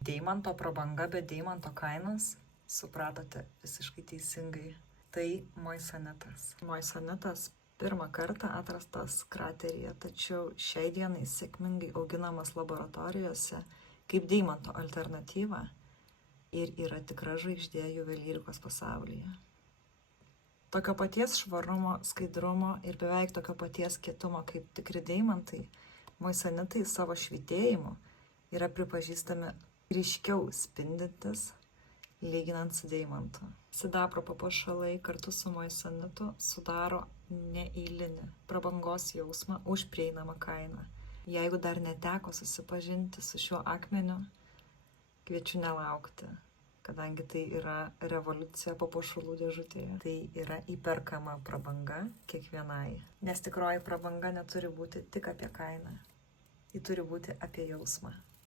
Deimanto prabanga be deimanto kainos, supratote visiškai teisingai. Tai moisanitas. Moisanitas pirmą kartą atrastas krateryje, tačiau šiai dienai sėkmingai auginamas laboratorijose kaip deimanto alternatyva ir yra tikra žvaigždė juvelyrikos pasaulyje. Tokio paties švarumo, skaidrumo ir beveik tokio paties kietumo kaip tikri deimantai, moisanitai savo švytėjimu yra pripažįstami ryškiau spindintis, lyginant su deimantu. Sidabro papuošalai kartu su moisanitu sudaro neeilinį prabangos jausmą už prieinamą kainą. Jeigu dar neteko susipažinti su šiuo akmeniu, kviečiu nelaukti, kadangi tai yra revoliucija papuošalų dėžutėje. Tai yra įperkama prabanga kiekvienai. Nes tikroji prabanga neturi būti tik apie kainą. Ji turi būti apie jausmą.